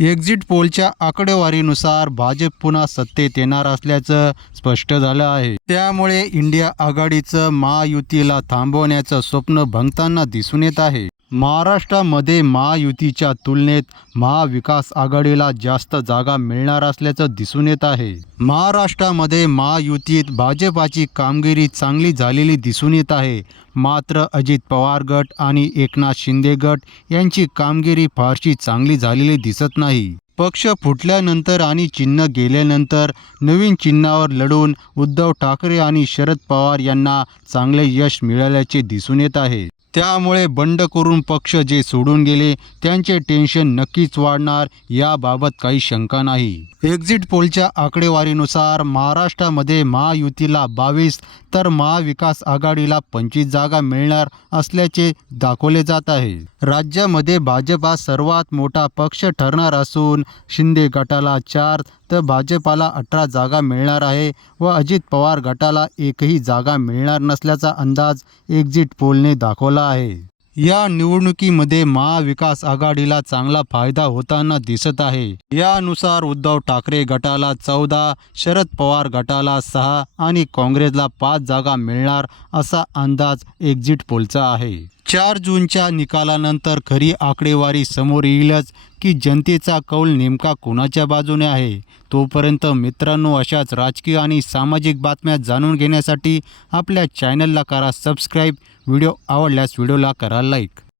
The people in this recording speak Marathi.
एक्झिट पोलच्या आकडेवारीनुसार भाजप पुन्हा सत्तेत येणार असल्याचं स्पष्ट झालं आहे. त्यामुळे इंडिया आघाडीचं महायुतीला थांबवण्याचं स्वप्न भंगताना दिसून येत आहे. महाराष्ट्रामध्ये महायुतीच्या तुलनेत महाविकास आघाडीला जास्त जागा मिळणार असल्याचं दिसून येत आहे. महाराष्ट्रामध्ये महायुतीत भाजपाची कामगिरी चांगली झालेली दिसून येत आहे. मात्र अजित पवार गट आणि एकनाथ शिंदे गट यांची कामगिरी फारशी चांगली झालेली दिसत नाही. पक्ष फुटल्यानंतर आणि चिन्ह गेल्यानंतर नवीन चिन्हावर लढून उद्धव ठाकरे आणि शरद पवार यांना चांगले यश मिळाल्याचे दिसून येत आहे. त्यामुळे बंड करून पक्ष जे सोडून गेले त्यांचे टेन्शन नक्कीच वाढणार याबाबत काही शंका नाही. एक्झिट पोलच्या आकडेवारीनुसार महाराष्ट्रामध्ये महायुतीला बावीस तर महाविकास आघाडीला पंचवीस जागा मिळणार असल्याचे दाखवले जात आहे. राज्यामध्ये भाजपा सर्वात मोठा पक्ष ठरणार असून शिंदे गटाला चार तर भाजपाला अठरा जागा मिळणार आहे व अजित पवार गटाला एकही जागा मिळणार नसल्याचा अंदाज एक्झिट पोलने दाखवला आहे. या निवडणुकीमध्ये महाविकास आघाडीला चांगला फायदा होताना दिसत आहे. यानुसार उद्धव ठाकरे गटाला चौदा शरद पवार गटाला सहा आणि काँग्रेसला पाच जागा मिळणार असा अंदाज एक्झिट पोलचा आहे. चार जूनच्या निकालानंतर खरी आकडेवारी समोर येईलच की जनतेचा कौल नेमका कोणाच्या बाजूने आहे? तोपर्यंत मित्रांनो अशाच राजकीय आणि सामाजिक बातम्या जाणून घेण्यासाठी आपल्या चॅनलला करा सबस्क्राईब. व्हिडिओ आवडल्यास व्हिडिओला करा लाईक.